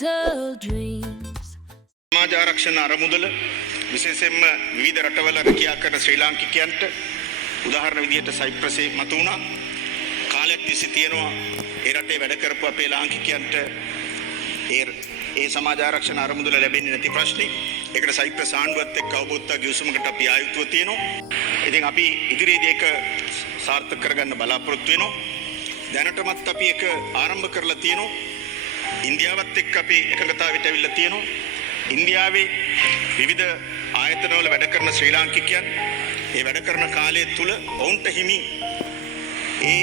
Digital dreams. සමාජ ආරක්ෂණ අරමුදල විශේෂයෙන්ම විවිධ රටවල රැකියා කරන ශ්‍රී ලාංකිකයන්ට උදාහරණ විදිහට සයිප්‍රසයේ මතු වුණා. කාලයක් තිස්සේ තියෙනවා ඒ රටේ වැඩ කරපු අපේ ලාංකිකයන්ට ඒ සමාජ ආරක්ෂණ අරමුදල ලැබෙන්නේ නැති ප්‍රශ්නේ. ඒකට සයිප්‍රස් ආණ්ඩුවත් එක්ක අවබෝධතා ගිවිසුමකට අපි ආයුතුව තියෙනවා. ඉතින් අපි ඉදිරියේදී ඒක සාර්ථක කරගන්න බලාපොරොත්තු වෙනවා. දැනටමත් අපි ඒක ආරම්භ කරලා තියෙනවා. ඉන්දියාවත් එක්ක අපි එකඟතාවයට අවිල්ලා තියෙනවා. ඉන්දියාවේ විවිධ ආයතනවල වැඩ කරන ශ්‍රී ලාංකිකයන් ඒ වැඩ කරන කාලය තුල ඔවුන්ට හිමි ඒ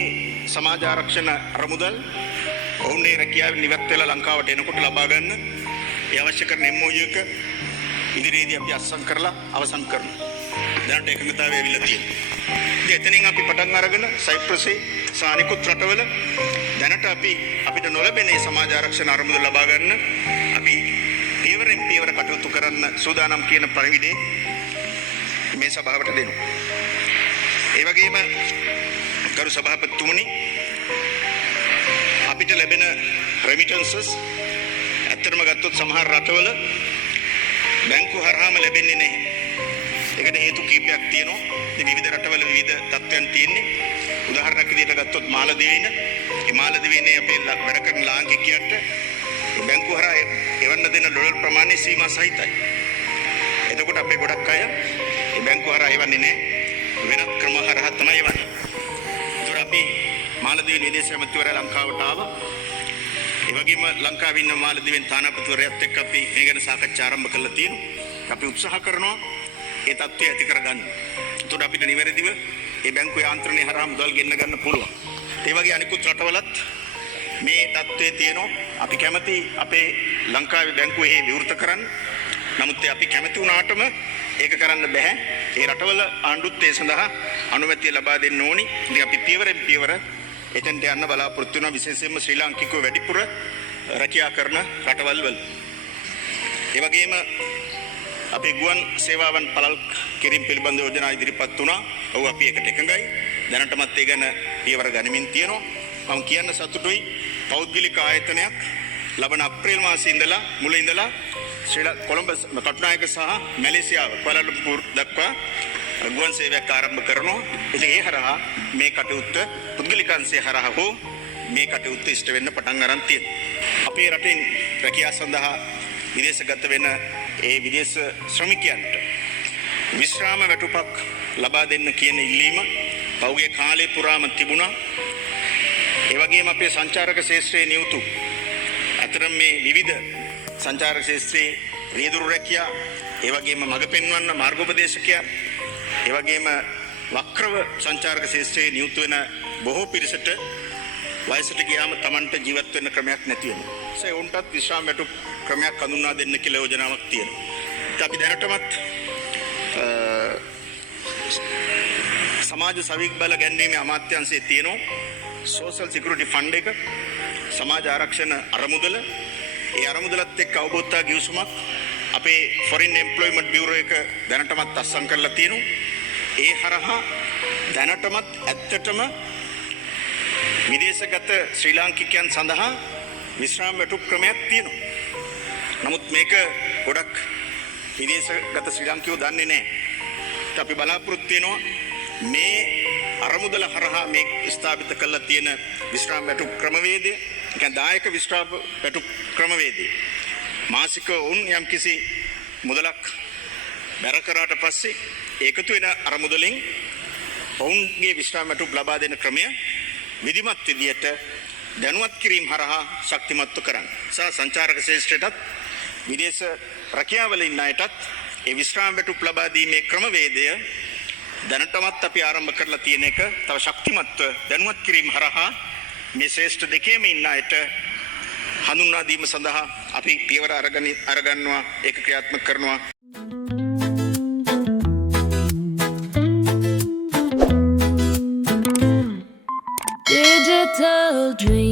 සමාජ ආරක්ෂණ අරමුදල් ඔවුන්ගේ රැකියාවෙන් ඉවත් වෙලා ලංකාවට එනකොට ලබා ගන්න ඒ අවශ්‍ය කරන MOU එක ඉදිරියේදී අපි අත්සන් කරලා අවසන් කරනවා. දැනට එකඟතාවය ඇවිල්ලා තියෙනවා. ඉතින් එතනින් අපි පටන් අරගෙන සයිප්‍රසයේ සානිකුත් රටවල දැනට අපිට නොලැබෙන මේ සමාජ ආරක්ෂණ අරමුදල් ලබා ගන්න අපි පියවරෙන් පියවර කටයුතු කරන්න සූදානම් කියන පරිවිඩේ මේ සභාවට දෙනවා. ඒ වගේම ගරු සභාපතිතුමනි අපිට ලැබෙන රෙමිටන්සස් ඇත්තටම ගත්තොත් සමහර රටවල බැංකු හරහාම ලැබෙන්නේ නැහැ. ඒකට හේතු කීපයක් තියෙනවා. ඉතින් විවිධ රටවල විවිධ තත්ත්වයන් තියෙන්නේ. උදාහරණයක් විදිහට ගත්තොත් මාලදිවයිනේ අපේ වැඩ කරන ලාංකිකයන්ට බැංකු හරහා එවන්න දෙන ඩොලර් ප්‍රමාණය සීමා සහිතයි. එතකොට අපේ ගොඩක් අය මේ බැංකු හරහා එවන්නේ නැහැ. වෙනත් ක්‍රම හරහා තමයි එවන්නේ. ඒතර අපි මාලදිවයිනේ විදේශ ඇමතිවරයා ලංකාවට ආවා. ඒ වගේම ලංකාවේ ඉන්න මාලදිවයින් තානාපතිවරයාත් එක්ක අපි මේ ගැන සාකච්ඡා ආරම්භ කළා තියෙනවා. අපි උත්සාහ කරනවා ඒ තත්ත්වය ඇති කරගන්න. එතකොට අපිට නිවැරදිව මේ බැංකු යාන්ත්‍රණය හරහා මුදල් ගෙන්න ගන්න පුළුවන්. ඒ වගේ අනිකුත් රටවලත් මේ තත්ත්වයේ තියෙනවා. අපි කැමති අපේ ලංකාවේ බැංකුව එහෙ විවෘත කරන්න. නමුත් අපි කැමති වුණාටම ඒක කරන්න බෑ. ඒ රටවල ආණ්ඩුත් ඒ සඳහා අනුමැතිය ලබා දෙන්න ඕනි. ඉතින් අපි පියවරෙන් පියවර එතෙන්ට යන්න බලාපොරොත්තු වෙනවා. විශේෂයෙන්ම ශ්‍රී ලාංකිකයෝ වැඩිපුර රැකියා කරන රටවල් වල. ඒ වගේම අපේ ගුවන් සේවාවන් පළල් කිරීම පිළිබඳ යෝජනා ඉදිරිපත් වුණා. ඔව් අපි ඒකට එකඟයි. දැනටමත් ඒ ගැන පියවර ගනිමින් තියෙනවා. මම කියන්න සතුටුයි. පෞද්ගලික ආයතනයක් ලබන අප්‍රේල් මාසයේ ඉඳලා මුල ඉඳලා කොළඹ කටුනායක සහ මැලේසියාව කුවාලාලම්පූර් දක්වා ගුවන් සේවයක් ආරම්භ කරනවා. ඉතින් ඒ හරහා මේ කටයුත්ත පුද්ගලිකංශය හරහා හෝ මේ කටයුත්ත ඉෂ්ට වෙන්න පටන් අරන් තියෙනවා. අපේ රටින් රැකියාව සඳහා විදේශගත වෙන ඒ විදේශ ශ්‍රමිකයන්ට විශ්‍රාම වැටුපක් ලබා දෙන්න කියන ඉල්ලීම පෞගේ කාලේ පුරාම තිබුණා. ඒ වගේම අපේ සංචාරක ශාස්ත්‍රයේ නියුතු අතරම මේ විවිධ සංචාරක ශාස්ත්‍රයේ රියදුරු රැකියා, ඒ වගේම මඟ පෙන්වන්න මාර්ගෝපදේශකයා, ඒ වගේම වක්‍රව සංචාරක ශාස්ත්‍රයේ නියුතු වෙන බොහෝ පිරිසට වයසට ගියාම Tamanට ජීවත් වෙන්න ක්‍රමයක් නැති වෙනවා. ඒ උන්ටත් විශ්‍රාම වැටුප් ක්‍රමයක් හඳුන්වා දෙන්න කියලා යෝජනාවක් තියෙනවා. අපි දැනටමත් සමාජ සවික් බල ගැන්වීමේ අමාත්‍යාංශයේ තියෙනවා සෝෂල් සිකියුරිටි ෆන්ඩ් එක, සමාජ ආරක්ෂණ අරමුදල. ඒ අරමුදලත් එක්ක අවබෝධතා ගිවිසුමක් අපේ ෆොරින් එම්ප්ලොයිමන්ට් බියුරෝ එක දැනටමත් අත්සන් කරලා තියෙනවා. ඒ හරහා දැනටමත් ඇත්තටම විදේශගත ශ්‍රී ලාංකිකයන් සඳහා විශ්‍රාම වැටුප් ක්‍රමයක් තියෙනවා. නමුත් මේක ගොඩක් විදේශගත ශ්‍රී ලාංකිකයෝ දන්නේ නැහැ. අපි බලාපොරොත්තු වෙනවා මේ අරමුදල හරහා මේ ස්ථාපිත කරලා තියෙන විශ්‍රාම වැටුප් ක්‍රමවේදය, ඒ කියන්නේ දායක විශ්‍රාම වැටුප් ක්‍රමවේදය මාසික උන් යම්කිසි මුදලක් බැර කරාට පස්සේ ඒකතු වෙන අරමුදලෙන් ඔවුන්ගේ විශ්‍රාම වැටුප් ලබා දෙන ක්‍රමය විධිමත් විදියට දැනුවත් කිරීම හරහා ශක්තිමත්ව කරන්න. සංචාරක ශාස්ත්‍රයටත් විදේශ රැකියාවල ඉන්න අයටත් ඒ විශ්‍රාම වැටුප් ලබා දීමේ ක්‍රමවේදය දැනටමත් අපි ආරම්භ කරලා තියෙන එක තව ශක්තිමත්ව දැනුවත් කිරීම හරහා මේ ශ්‍රේෂ්ඨ දෙකේම ඉන්න අයට හඳුන්වා දීම සඳහා අපි පියවර අරගන්නවා, ඒක ක්‍රියාත්මක කරනවා. Digital dreams.